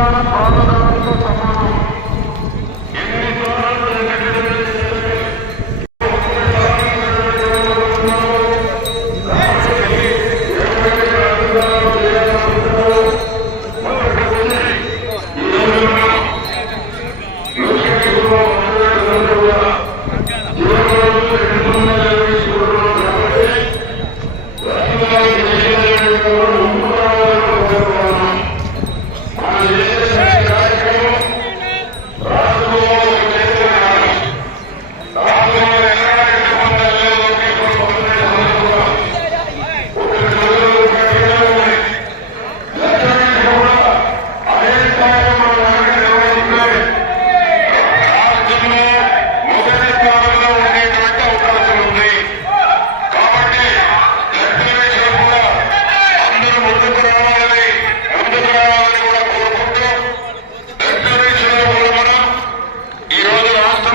Oh,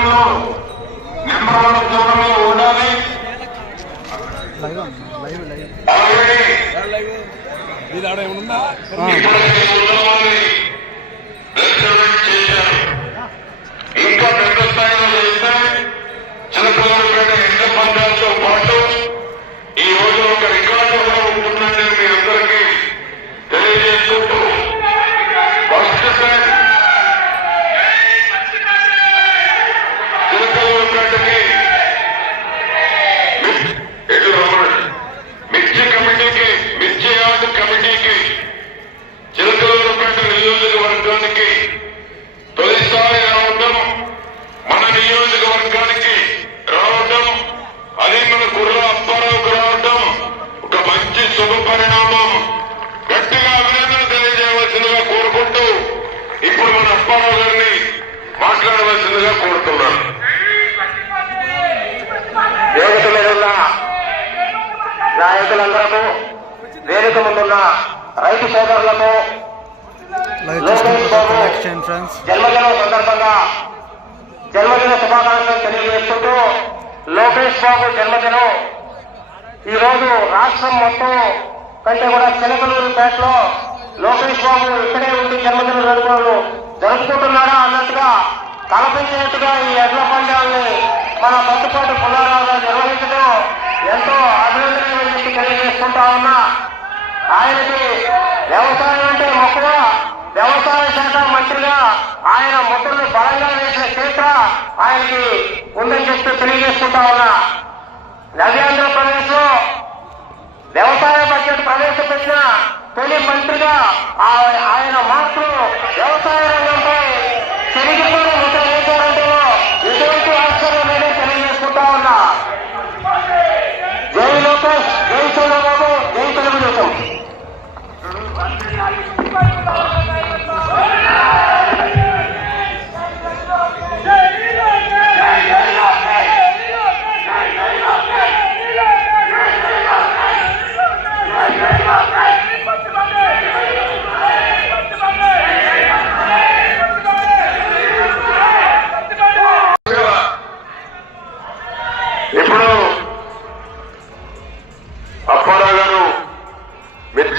రాష్ట్రంలో number one స్థానంలో ఉండాలి. ఇప్పుడు నాయకులందరూ వేదిక ముందున్న రైతు సోదరులకు జన్మదినం సందర్భంగా జన్మదిన శుభాకాంక్షలు తెలియజేస్తుంటూ లోకేష్ బాబు జన్మదినం. ఈ రోజు రాష్ట్రం మొత్తం కంటే కూడా చిలకలూరుపేటలో లోకేష్ బాబు ఇక్కడే ఉండి జన్మదిన వేడుకలు జరుపుకుంటున్నారా అన్నట్టుగా కల్పించినట్టుగా ఈ ఎడ్ల పందాలని మన పట్టుపాటు పుల్లారావు గారు నిర్వహించడం ఎంతో అభినందనలు చెప్పి తెలియజేసుకుంటా ఉన్నా. ఆయనకి వ్యవసాయం అంటే మొక్కలు వ్యవసాయ శాఖ మంత్రిగా ఆయన ముద్రను బలంగా వేసిన చరిత్ర ఆయనకి ఉందని చెప్తూ తెలియజేసుకుంటా ఉన్నా. నవ్యాంధ్రప్రదేశ్లో వ్యవసాయ బడ్జెట్ ప్రవేశపెట్టిన తొలి మంత్రిగా ఆ- ఆయన మాత్రం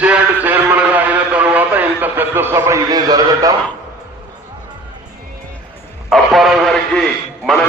మిర్చి అండ్ చైర్మన్గా అయిన తర్వాత ఇంత పెద్ద సభ ఇదే జరగటం. అప్పారావు గారికి మన